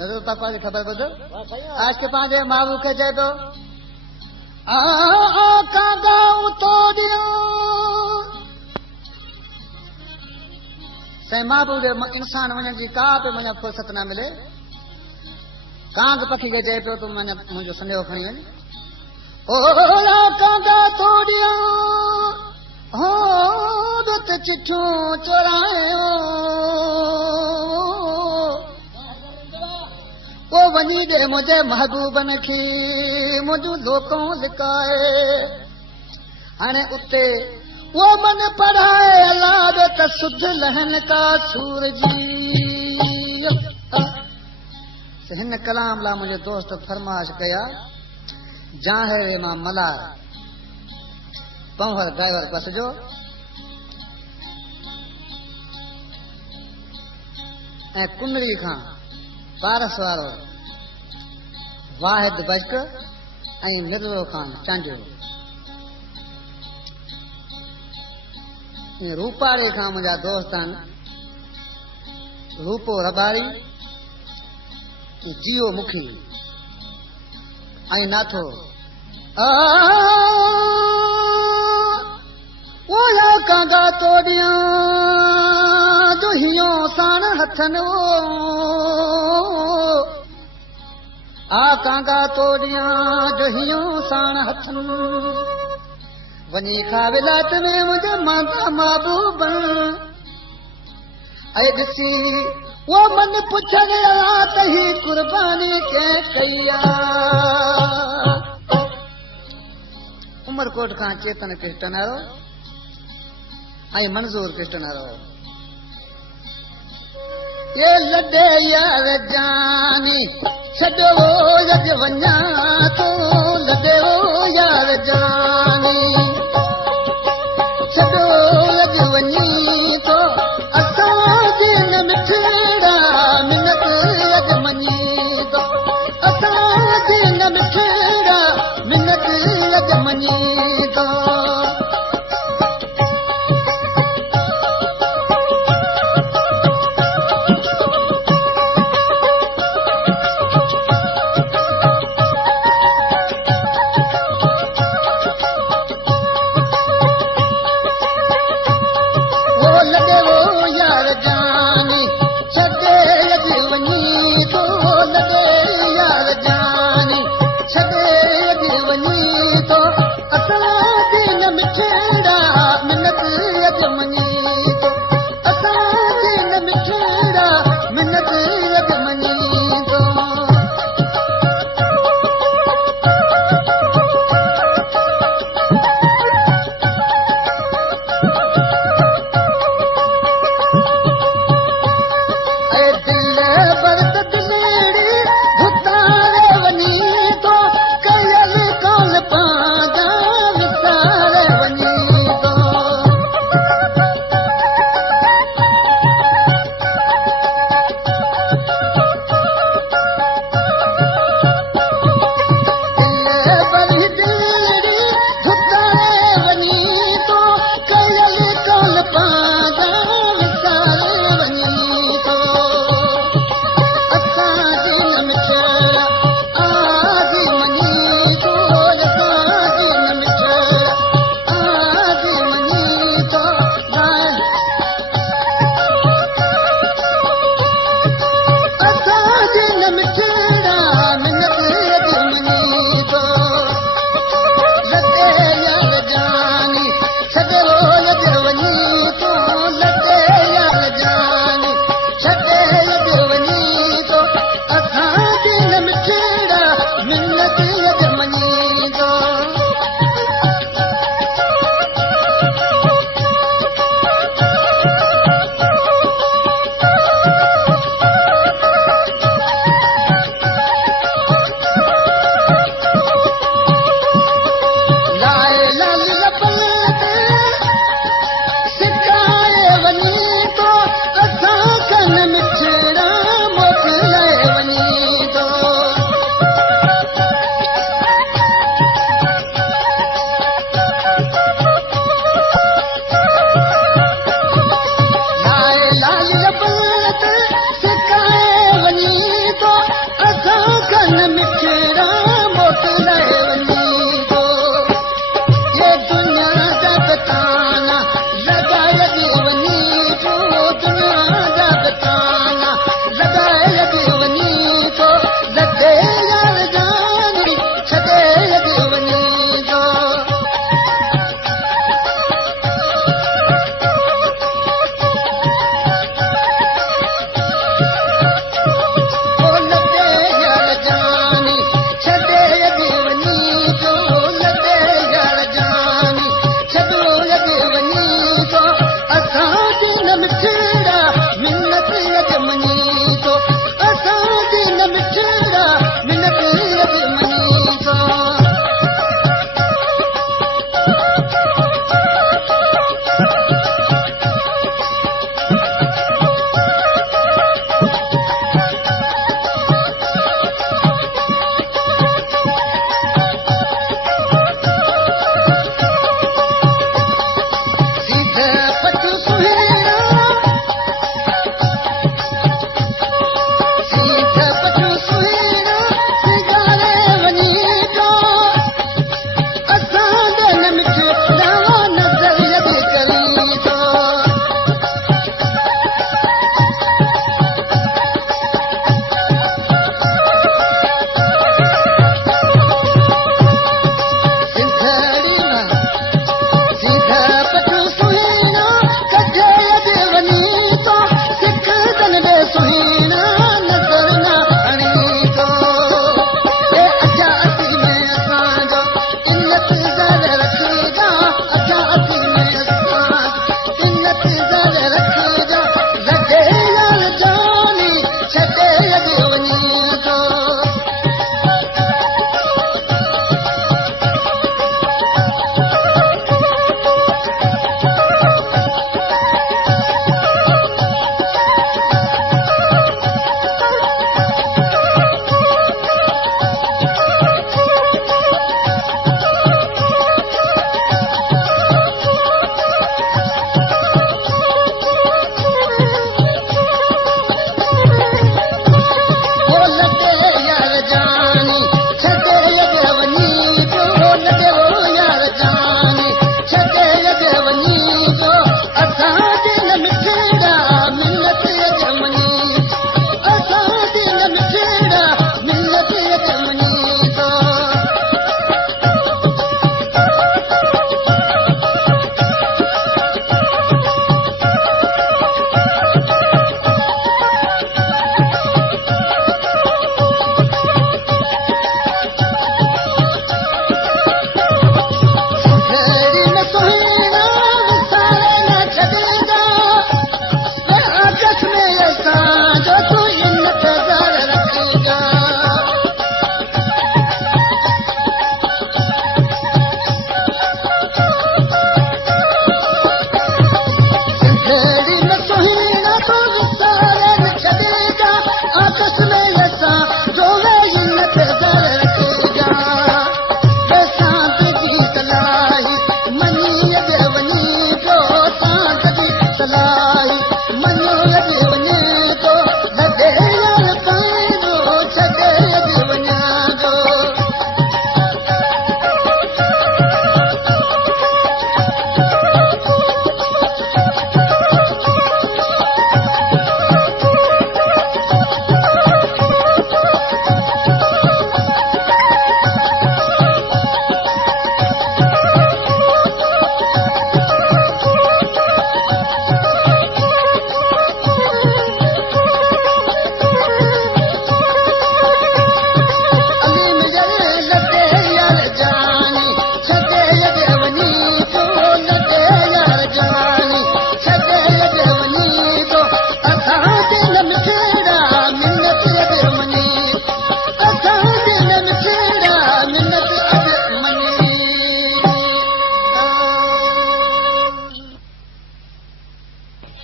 नजर पापा की खबर बुध आज के पांच माबू के चए तो कांगा उतोड़ियो से माबू दे इंसान वञण जी का पे मुझे फुर्सत न मिले कांग पखी के चए पियो तूं मुंहिंजो सुनेहो खणी वञ ओ कांगा तोड़ियो हो त चिठियूं चोरायो ओ वञी ॾे मुंहिंजे महबूबन खे मुंहिंजूं लोकों लिकाए हाणे उते वो मन पढ़ाए अल्लाह त सुध लहन का सूरज हिन कलाम ला मुंहिंजे दोस्त फरमाइश कया जाहिर मां मलार पंवर ड्राइवर बस जो ऐं कुंडली खां पारस वारो वाहिद बश्क ऐं मिर्ज़ो खान चांडियो रूपाड़े खां मुंहिंजा दोस्त आहिनि रूपो रबारी जियो मुखी ऐं नाथो ओया कांगा तोड़िया जो हियो साण हथन आ कांगा तोड़िया जो हियो साण हथन वञी खाविलात में मुंहिंजा माता महबूब ऐं ॾिसी वो मन पुछण अला त ही कुर्बानी कंहिं कई उमरकोट खां चेतन कृष्ण वारो ऐं मंज़ूर कृष्ण वारो ये लॾे यार जानी छॾो यज वञा तो लॾे यार जानी छॾो यज वञी तो असांजे न मिठड़ा मिनत यज मञी तो असांजे न मिठड़ा मिनत यज मञी तो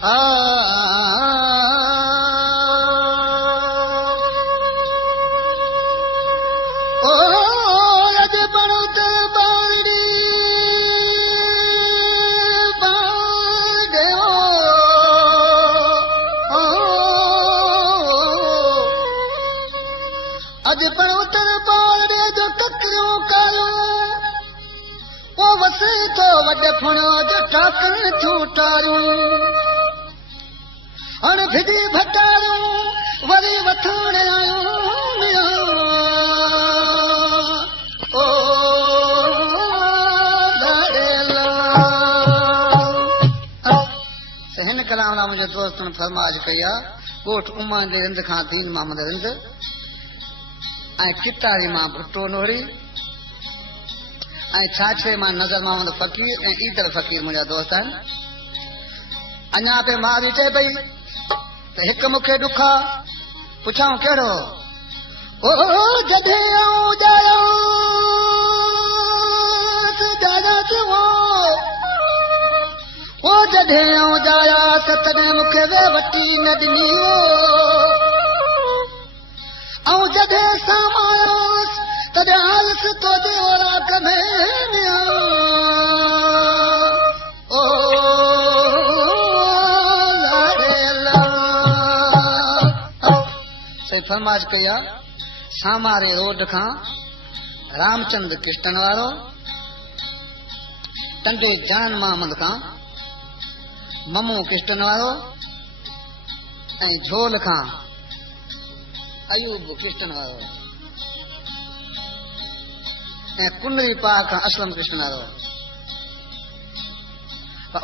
अज पणोतर बाड़े जो ककरियों कालो ओ वसे तो वडे फुणो जो टाकन छूटारूं अण भिजी भटारूं वरी वथण आयूं ओ लाड़ेला हिन कलाम ला मुंहिंजे दोस्तनि फरमाइश कई आहे ॻोठ उमन जे रिंद खां दीन मोहम्मद रिंद ऐं कितारी मां भुट्टो नोरी ऐं छाछे मां नज़र मोहम्मद फ़कीर ऐं ईदर फ़कीर मुंहिंजा दोस्त आहिनि। अञा पे मां बि चए पई त हिकु मूंखे ॾुख आहे पुछां कहिड़ो ओ जॾहिं आऊं ॼायासि ओ जॾहिं आऊं ॼायासि तॾहिं मूंखे वे वठी न ॾिनी ऐं जॾहिं सामायोसि तॾहिं आयुसि तुंहिंजे औलाद में ओ लाड़ेला सही फरमाइश कई आहे सामारे रोड खां रामचंद कृष्णन वारो टंडे जान मोहम्मद खां ममू कृष्णन वारो ऐं झोल खां अयूब कृष्णन वारो ऐं कुनरी पा खां असलम कृष्णन वारो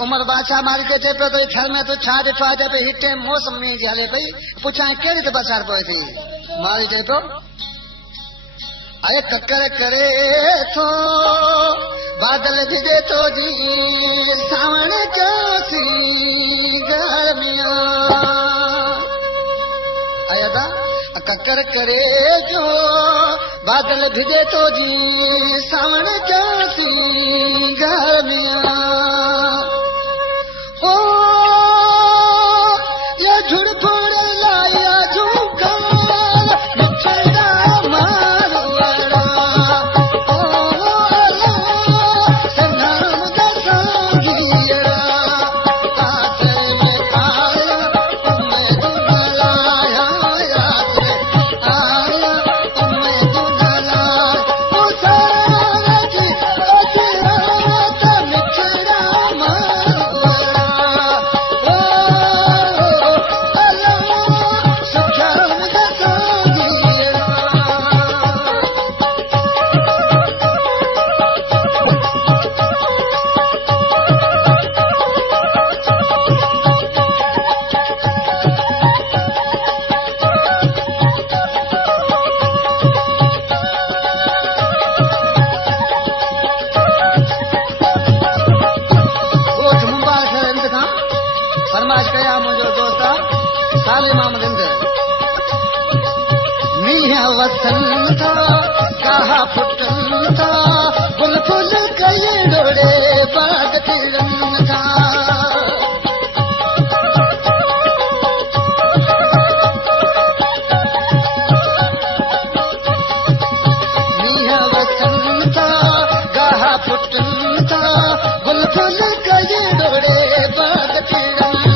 उमर बादशाह मारी के चए पियो तो घर में तो छा ॾिठो आहे चए पई हिते मौसमी जी हले पई पुछां कहिड़ी त बरसात पए थी मारी चए पियो अरे ककर करे थो बादल भिजे थो जी सावण जोसी गर्मियां आया था ककर करे जो बादल भिजे तो जी सावण जोसी गर्मियां ओ ये झुड़ फोड़ लाया झुमका मच्छरा मारवाड़ा ओ सनाम दसांगिया आतर में आया मैं दुलाया आया मैं दुलाया ओ सारा जी मच्छरा फरमाइश कया मुंहिंजो दोस्त साले मोहम्मद मींहं वसनि था कहा फुटनि था गुल फुल कई डोड़े बाग फिरनि था मींहं वसनि था कहा फुटनि था गुल फुल कई डोड़े बाग फिरनि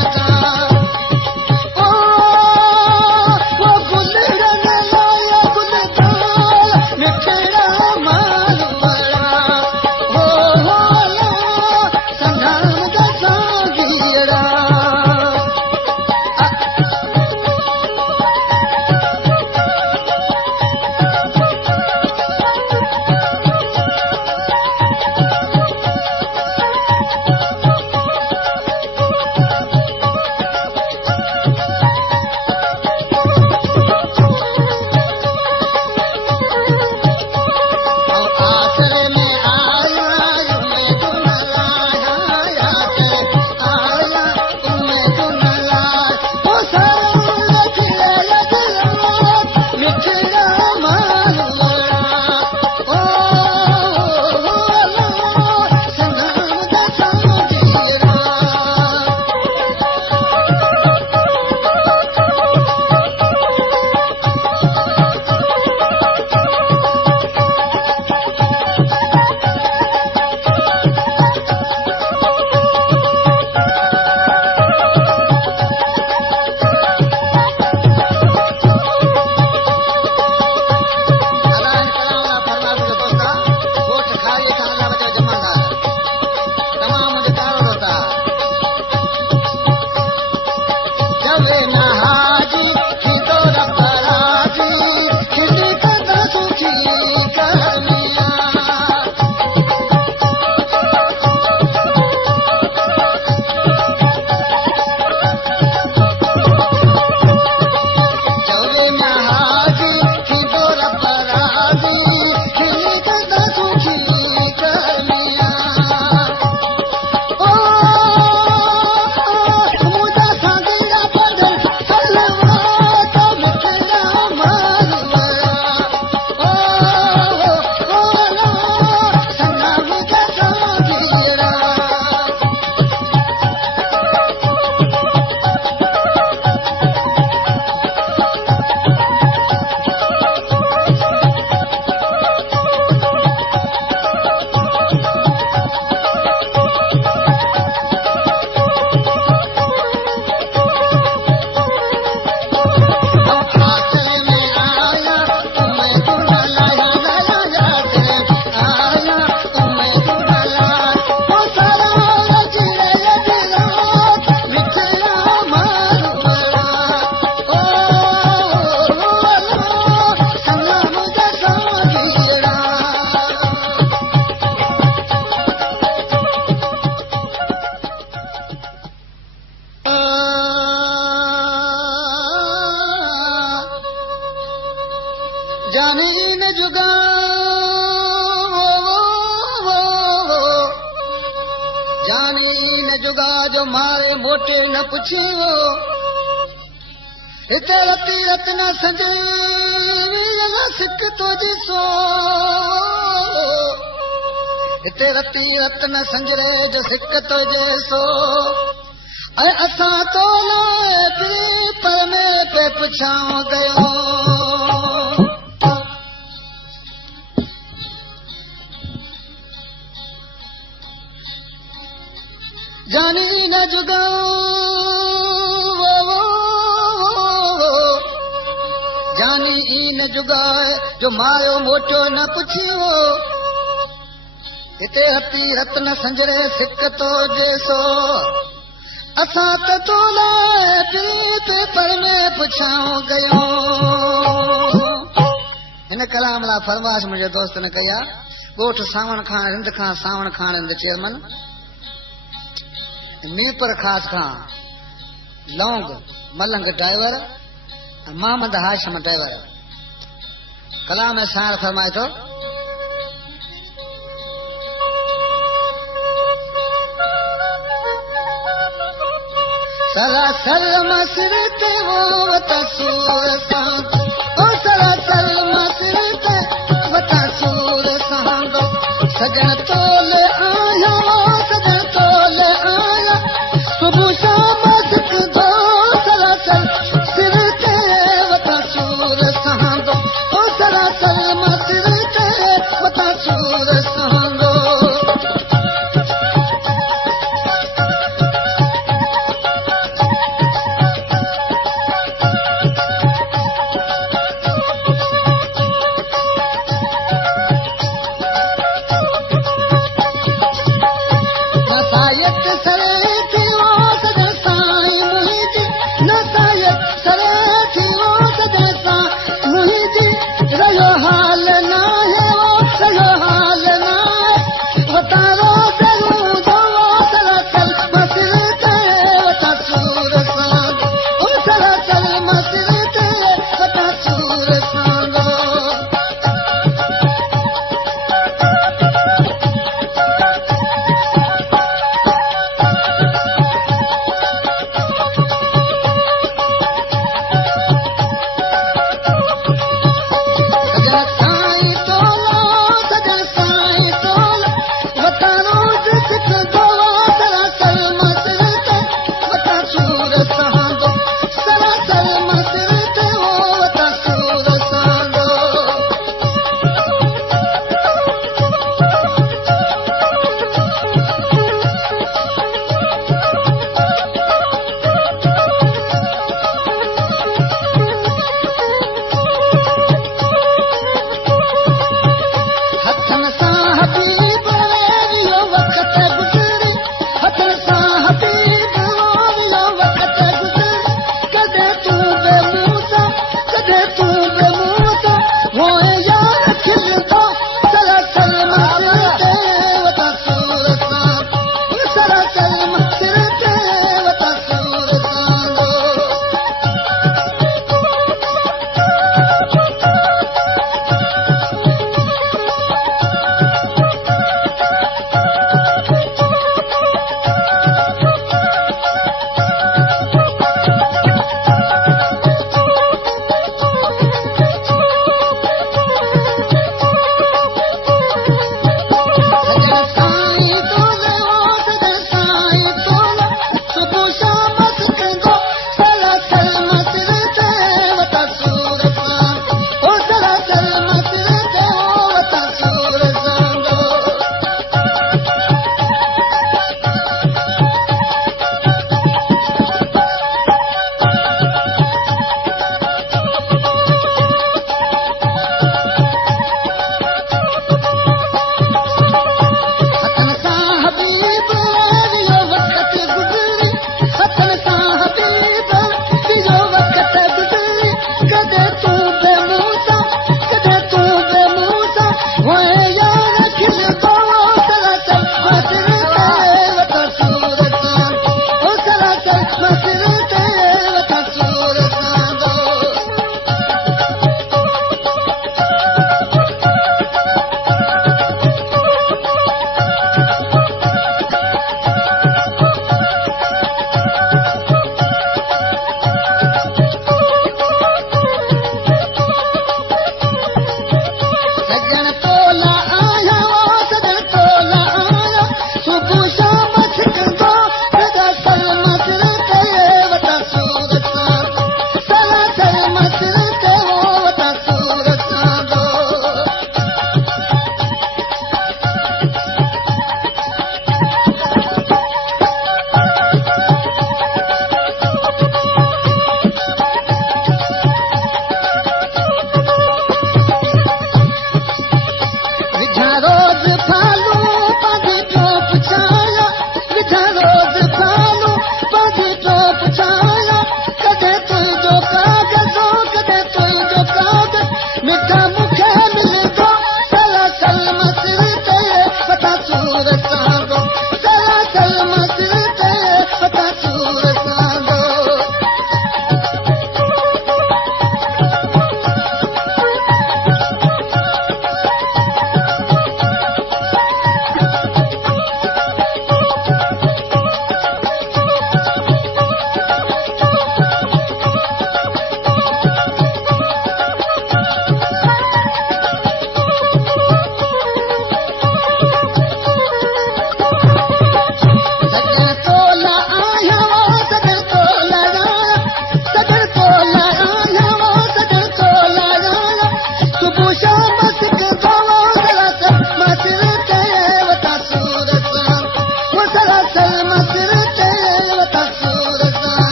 जुगा जो मारे मोटे न पुछियो हिते रती रत्न संजरी सिक तो जिसो हिते रती रत्न संजरे जो सिक तो जैसो ऐं असां तो लाइ पर में पे पुछां गयो जानी न जुगाओ जानी न जुगाए जो मायो मोटो न पुछियो हिते हती रत्न संजरे सिक तो जैसो असां त तो लाइ पेपर में पुछां गयो हिन कलाम लाइ फरमाइश मुंहिंजे दोस्त ने कई आहे ॻोठ सावण खां रिंद खां सावण खां रिंद चेयरमैन मीरपुर खास खां लौंग मलंग ड्राइवर मोहम्मद हाशिम ड्राइवर कलाम में शायर फरमाए थो सरासर मसर ते वो वतसूर सांग ओ सरासर मसर ते वतसूर सांग सजन तोले आया सजन तोले आया सुबह शाम सिक दो सरासर सिर ते वतसूर सांग ओ सरासर मसर ते वतसूर सांग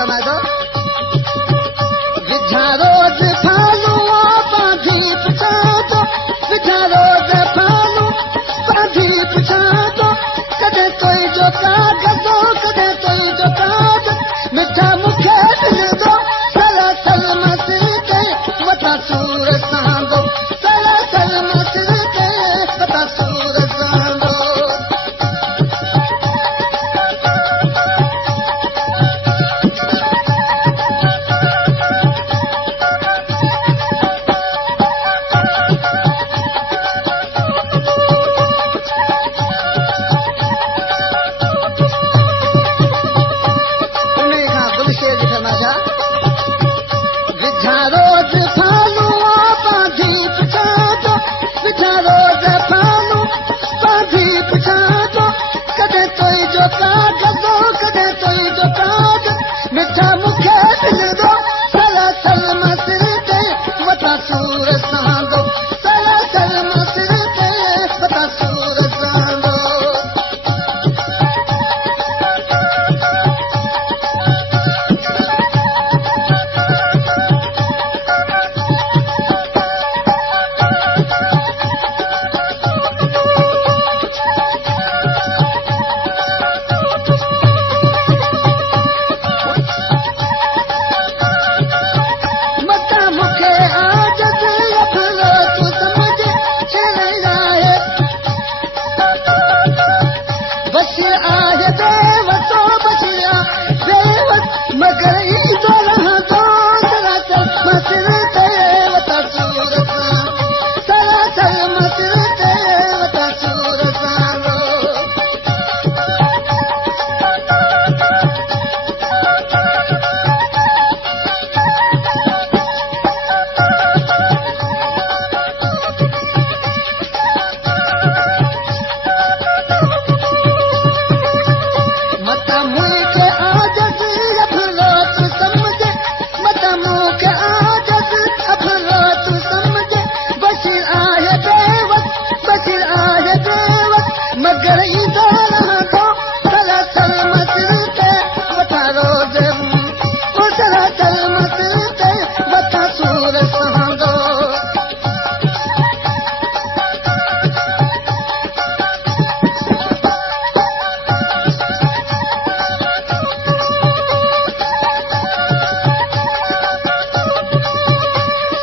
फरमाए तो विझा रोज फालू बांधी पुछा तो विझा रोज फालू बांधी पुछा तो कदे कोई जो कागज़ो कदे कोई जो कागज़ मिठा मुखे दिल दो सलासल मसिर के वता सूर सांदो सलासल मसिर के वता सूर सांदो विझा रोज फालू बांधी पुछा तो विझा रोज फालू बांधी पुछा तो कदे कोई जो कागज़ो कदे कोई जो कागज़ मिठा मुखे दिल दो सलासल मसिर के वता सूर सांदो सलासल मसिर के वता सूर सांदो बशीर आहे देवतो बशीर देवत मगर ई तो रहंदो सलासल मसिर ते वता सूर सांदो सलासल मसिर ते वता सूर सांदो मगर ईंदो रहंदो सलासल मसिर ते वता रोज सलासल मसिर ते वता सूर सांदो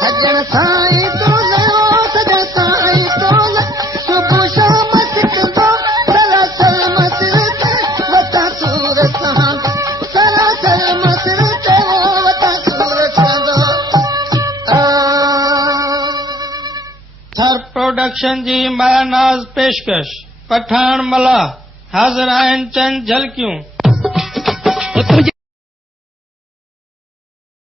सजण साईं तोले सजण साईं तोले सुबुह शाम सिकंदो सलासल मसिर ते वता सूर सांदो सलासल मसिर ते वता सूर सांदो थर प्रोडक्शन जी मायानाज़ पेशकश पठान मला हाज़िर आहिनि चंद झलकियूं।